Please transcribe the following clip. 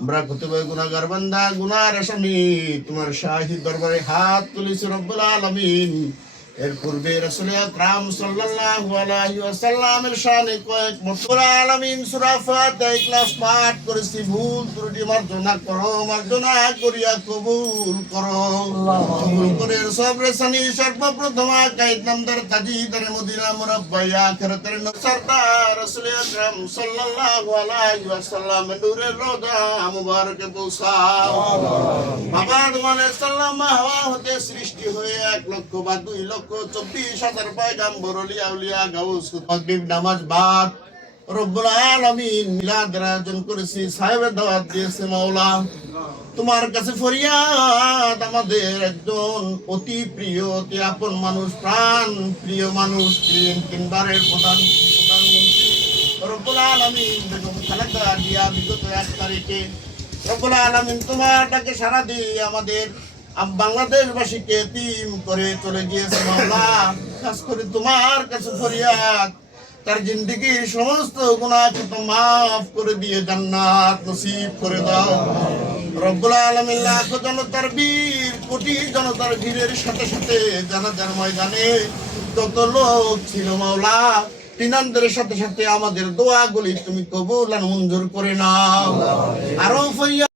আমরা কতিপয় গুনাহগার বান্দা গুনার আসামি তোমার শাহী দরবারে হাত তুলেছি রব্বুল আলামিন। এর পূর্বে রাসূল আকরাম সাল্লাল্লাহু আলাইহি ওয়াসাল্লামের শানে কয়েক রব্বুল আলামিন সূরা ফাতিহা ইখলাস পাঠ করেছি। ভুল ত্রুটি মার্জনা করো, মার্জনা করিয়া কবুল করো। কবুল করে সবরে সানি সর্বপ্রথম কায়েদ নামদার তাজিদার মদিনা মুরাব্বাই আখিরাতের সরদার রাসূল আকরাম সাল্লাল্লাহু আলাইহি ওয়াসাল্লামের নূরের রোজা মুবারকে পৌঁছাও। বাবা আদম আলাইহিস সালাম হাওয়া হতে সৃষ্টি হয়ে 1 লক্ষ বা 2 লক্ষ 24,000 পয়গম্বর ওলিয়া উলিয়া গাউস মাগরিব নামাজ বাদ রব্বুল আলামিন মিলাদ আয়োজন করেছি, সাহেবের দাওয়াত দিয়েছে মাওলা। তোমার কাছে ফরিয়াদ, আমাদের একজন অতি প্রিয় অতি আপন মানুষ, প্রাণ প্রিয় মানুষ, তিনবারের প্রধানমন্ত্রী রব্বুল আলামিন বেগম খালেদা জিয়া বিগত 1 তারিখে রব্বুল আলামিন তোমার ডাকে সাড়া দিয়ে আমাদের বাংলাদেশবাসীকে এতিম করে চলে গিয়েছে মাওলা। খাস করে তোমার কাছে ফরিয়াদ, তার জিন্দেগির সমস্ত গুনাহকে তো মাফ করে দিয়ে জান্নাত নসিব করে দাও রব্বুল আলামিন। লাখো জনতার বীর, কোটি জনতার ভিড়ের সাথে সাথে জানাজার ময়দানে তত লোক ছিল মাওলা। তিনানদের সাথে সাথে আমাদের দোয়াগুলি তুমি কবুল আর মঞ্জুর করে নাও। আরো ফরিয়াদ